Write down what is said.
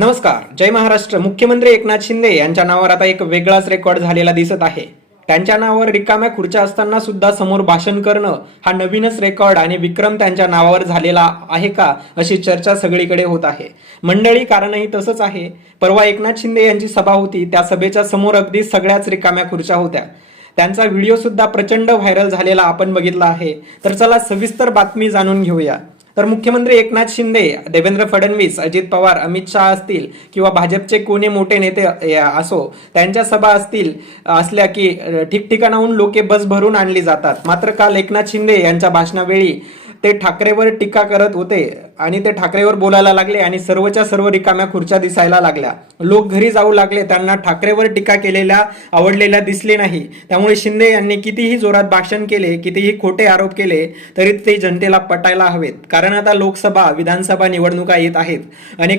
नमस्कार. जय महाराष्ट्र. मुख्यमंत्री एकनाथ शिंदे यांच्या नावावर आता एक वेगळाच रेकॉर्ड झालेला दिसत आहे. त्यांच्या नावावर रिकाम्या खुर्च्या असताना सुद्धा समोर भाषण करणं हा नवीनच रेकॉर्ड आणि विक्रम त्यांच्या नावावर झालेला आहे का, अशी चर्चा सगळीकडे होत आहे. मंडळी, कारणही तसंच आहे. परवा एकनाथ शिंदे यांची सभा होती. त्या सभेच्या समोर अगदी सगळ्याच रिकाम्या खुर्च्या होत्या. त्यांचा व्हिडिओ सुद्धा प्रचंड व्हायरल झालेला आपण बघितला आहे. तर चला सविस्तर बातमी जाणून घेऊया. तर मुख्यमंत्री एकनाथ शिंदे, देवेंद्र फडणवीस, अजित पवार, अमित शहा असतील किंवा भाजपचे कोणी मोठे नेते असो, त्यांच्या सभा असल्या की ठिकठिकाणाहून लोके बस भरून आणली जातात. मात्र काल एकनाथ शिंदे यांच्या भाषणावेळी ते ठाकरेवर टीका करत होते आणि ते ठाकरेवर बोलायला लागले आणि सर्वच्या सर्व रिकाम्या खुर्च्या दिसायला लागल्या. लोक घरी जाऊ लागले. त्यांना ठाकरेवर टीका केलेल्या आवडलेल्या दिसले नाही. त्यामुळे शिंदे यांनी कितीही जोरात भाषण केले, कितीही खोटे आरोप केले तरी ते जनतेला पटायला हवेत. कारण आता लोकसभा, विधानसभा निवडणुका येत आहेत. अनेक